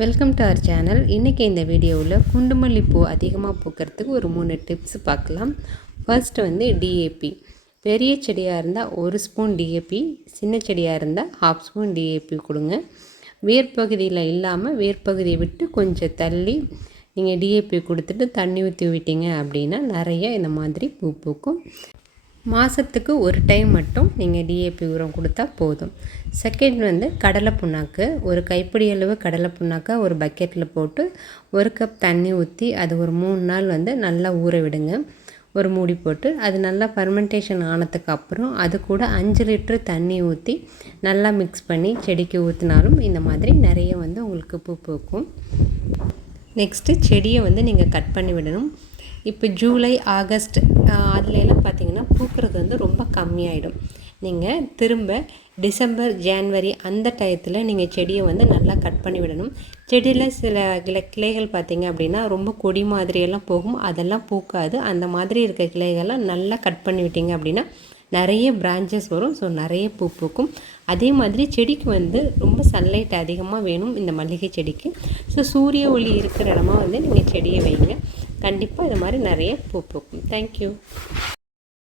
Welcome to our channel. இன்றைக்கி இந்த வீடியோவில் குண்டுமல்லி பூ அதிகமாக பூக்கிறதுக்கு ஒரு 3 டிப்ஸ் பார்க்கலாம். First DAP. பெரிய செடியாக இருந்தால் 1 ஸ்பூன் டிஏபி, சின்ன செடியாக இருந்தால் 1/2 ஸ்பூன் டிஏபி கொடுங்க. வேர்ப்பகுதியில் இல்லாமல் வேர்ப்பகுதியை விட்டு கொஞ்சம் தள்ளி நீங்கள் டிஏபி கொடுத்துட்டு தண்ணி ஊற்றி விட்டீங்க அப்படின்னா நிறைய இந்த மாதிரி பூ பூக்கும். மாதத்துக்கு ஒரு டைம் மட்டும் நீங்கள் டிஏபி உரம் கொடுத்தா போதும். செகண்ட் கடலை புண்ணாக்கு. ஒரு கைப்பிடி அளவு கடலை புண்ணாக்கை ஒரு பக்கெட்டில் போட்டு 1 கப் தண்ணி ஊற்றி அது ஒரு 3 நாள் நல்லா ஊற விடுங்க. ஒரு மூடி போட்டு அது நல்லா ஃபர்மெண்டேஷன் ஆனதுக்கு அப்புறம் அது கூட 5 லிட்டர் தண்ணி ஊற்றி நல்லா மிக்ஸ் பண்ணி செடிக்கு ஊற்றினாலும் இந்த மாதிரி நிறைய உங்களுக்கு பூ பூக்கும். நெக்ஸ்ட்டு செடியை நீங்கள் கட் பண்ணி விடணும். இப்போ ஜூலை, ஆகஸ்ட் அதுலலாம் பார்த்திங்கன்னா பூக்கிறது ரொம்ப கம்மியாயிடும். நீங்கள் திரும்ப டிசம்பர், ஜான்வரி அந்த டயத்தில் நீங்கள் செடியை நல்லா கட் பண்ணி விடணும். செடியில் சில கிளைகள் பார்த்திங்க அப்படின்னா ரொம்ப கொடி மாதிரியெல்லாம் போகும், அதெல்லாம் பூக்காது. அந்த மாதிரி இருக்க கிளைகள்லாம் நல்லா கட் பண்ணி விட்டீங்க அப்படின்னா நிறைய பிரான்ச்சஸ் வரும். ஸோ நிறைய பூ பூக்கும். அதே மாதிரி செடிக்கு ரொம்ப சன்லைட் அதிகமாக வேணும் இந்த மல்லிகை செடிக்கு. ஸோ சூரிய ஒளி இருக்கிற இடமா நீங்கள் செடியை வைங்க. கண்டிப்பாக இது மாதிரி நிறைய பூ பூக்கும். தேங்க்யூ.